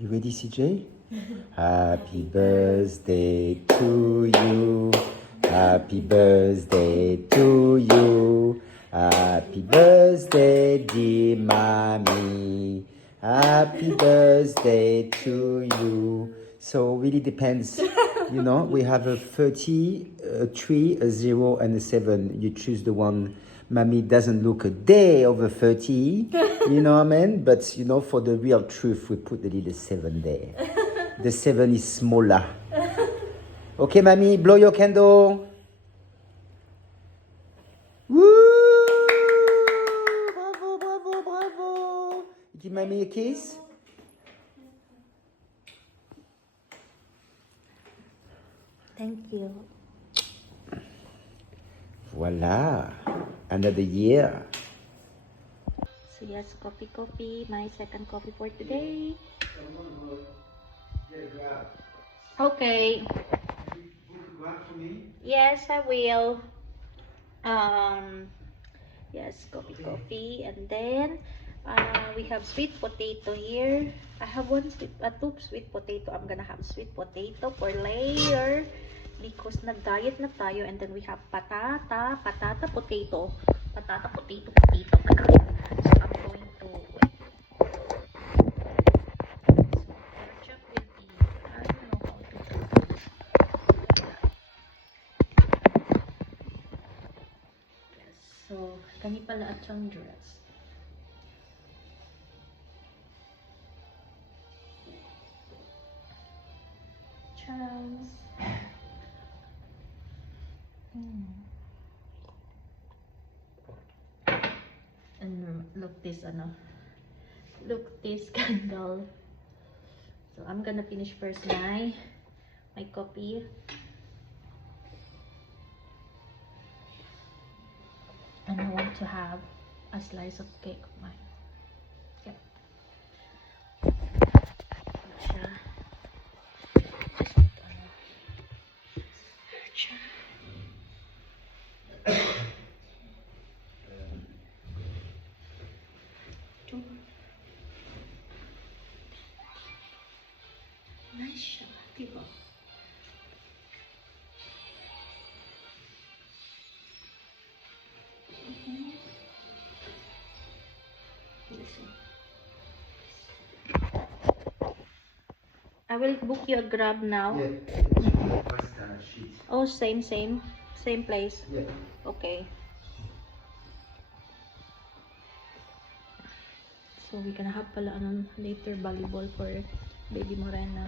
You ready, CJ? Happy birthday to you. Happy birthday to you. Happy birthday, dear mommy. Happy birthday to you. So really depends. You know, we have a 30, a 3, a 0, and a 7. You choose the one. Mommy doesn't look a day over 30. You know what I mean? But you know, for the real truth, we put the little 7 there. The 7 is smaller. Okay, mommy, blow your candle. Woo! Bravo, bravo, bravo. Give mommy a kiss. Thank you. Voila. Another year. So yes, coffee, my second coffee for today. Okay. Yes, I will. Yes, coffee, and then we have sweet potato here. I have two sweet potato. I'm gonna have sweet potato for later because nag-diet na tayo. And then we have potato. So I'm going to wait. So ketchup with the, I don't know how to do this. Yes, so kani pala at yung dress. Chance. And look this candle. So I'm gonna finish first my coffee. And I want to have a slice of cake of mine. Okay. Siya. Just need to siya. Nice siya, diba? I will book you a Grab now. Yeah. Sheet. Oh, same place. Yeah. Okay. So we gonna have pala later volleyball for baby Morena.